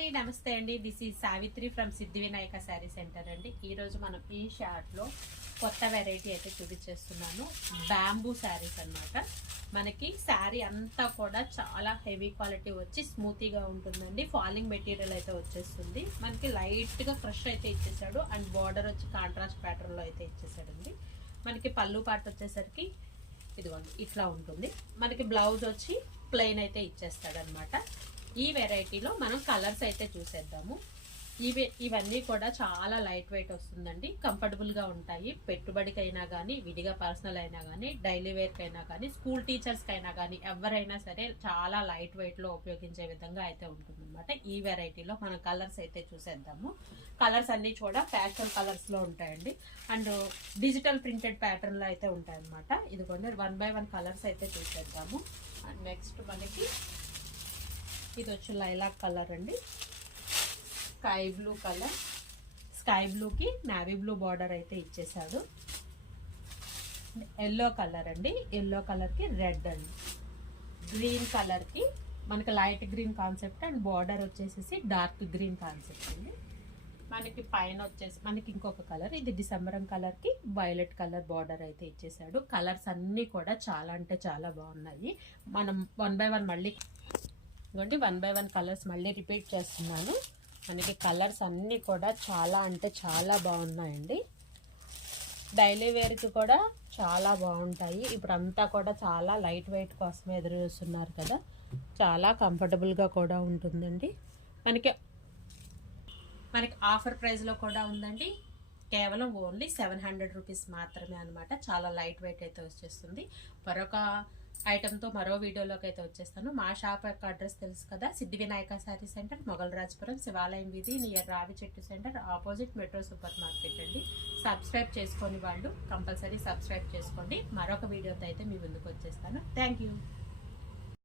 అండి, నమస్తే అండి. This is Savitri from Siddhi Vinayaka sari centre అండి. ఈరోజు మనం ఈ షార్ట్లో కొత్త వెరైటీ అయితే చూపించేస్తున్నాను. బ్యాంబూ శారీస్ అన్నమాట. మనకి శారీ అంతా కూడా చాలా హెవీ క్వాలిటీ వచ్చి స్మూతీగా ఉంటుందండి. ఫాలింగ్ మెటీరియల్ అయితే వచ్చేస్తుంది. మనకి లైట్గా క్రష్ అయితే ఇచ్చేసాడు అండ్ బార్డర్ వచ్చి కాంట్రాస్ట్ ప్యాటర్న్లో అయితే ఇచ్చేసాడండి. మనకి పళ్ళు పార్ట్ వచ్చేసరికి ఇదిగోండి ఇట్లా ఉంటుంది. మనకి బ్లౌజ్ వచ్చి ప్లెయిన్ అయితే ఇచ్చేస్తాడనమాట. ఈ వెరైటీలో మనం కలర్స్ అయితే చూసేద్దాము. ఇవన్నీ కూడా చాలా లైట్ వెయిట్ వస్తుందండి. కంఫర్టబుల్గా ఉంటాయి. పెట్టుబడికైనా కానీ, విడిగా పర్సనల్ అయినా కానీ, డైలీ వేర్కైనా కానీ, స్కూల్ టీచర్స్కైనా కానీ, ఎవరైనా సరే చాలా లైట్ వెయిట్లో ఉపయోగించే విధంగా అయితే ఉంటుందన్నమాట. ఈ వెరైటీలో మనం కలర్స్ అయితే చూసేద్దాము. కలర్స్ అన్నీ కూడా ప్యాస్టల్ కలర్స్లో ఉంటాయండి. అండ్ డిజిటల్ ప్రింటెడ్ ప్యాటర్న్లో అయితే ఉంటాయన్నమాట. ఇదిగోండి 1 by 1 కలర్స్ అయితే చూసేద్దాము. అండ్ నెక్స్ట్ మనకి ఇది వచ్చి లైలాక్ కలర్ అండి. స్కై బ్లూ కలర్, స్కై బ్లూకి నావీ బ్లూ బార్డర్ అయితే ఇచ్చేసాడు. ఎల్లో కలర్ అండి, ఎల్లో కలర్కి రెడ్ అండి. గ్రీన్ కలర్కి మనకి light green concept and border వచ్చేసేసి డార్క్ గ్రీన్ కాన్సెప్ట్ అండి. మనకి పైన వచ్చేసి మనకి ఇంకొక కలర్, ఇది డిసెంబరం కలర్కి వైలెట్ కలర్ బార్డర్ అయితే ఇచ్చేసాడు. కలర్స్ అన్నీ కూడా చాలా అంటే చాలా బాగున్నాయి. మనం 1 by 1 మళ్ళీ 1 by 1 కలర్స్ మళ్ళీ రిపీట్ చేస్తున్నాను. మనకి కలర్స్ అన్నీ కూడా చాలా అంటే చాలా బాగున్నాయండి. డైలీ వేర్కి కూడా చాలా బాగుంటాయి. ఇప్పుడు అంతా కూడా చాలా లైట్ వెయిట్ కోసమే ఎదురు చూస్తున్నారు కదా, చాలా కంఫర్టబుల్గా కూడా ఉంటుందండి. మనకి ఆఫర్ ప్రైస్లో కూడా ఉందండి. కేవలం ఓన్లీ 700 రూపీస్ మాత్రమే అనమాట. చాలా లైట్ వెయిట్ అయితే వచ్చేస్తుంది. మరొక ఐటెంతో మరో వీడియోలోకి అయితే వచ్చేస్తాను. మా షాప్ యొక్క అడ్రస్ తెలుసు కదా, సిద్ధి వినాయక శారీ సెంటర్, మొగల్రాజ్పురం, శివాలయం వీధి, నియర్ రావి చెట్టు centre, opposite metro super market అండి. సబ్స్క్రైబ్ చేసుకొని వాళ్ళు కంపల్సరీ సబ్స్క్రైబ్ చేసుకోండి. మరొక వీడియోతో అయితే మీ ముందుకు వచ్చేస్తాను. Thank you.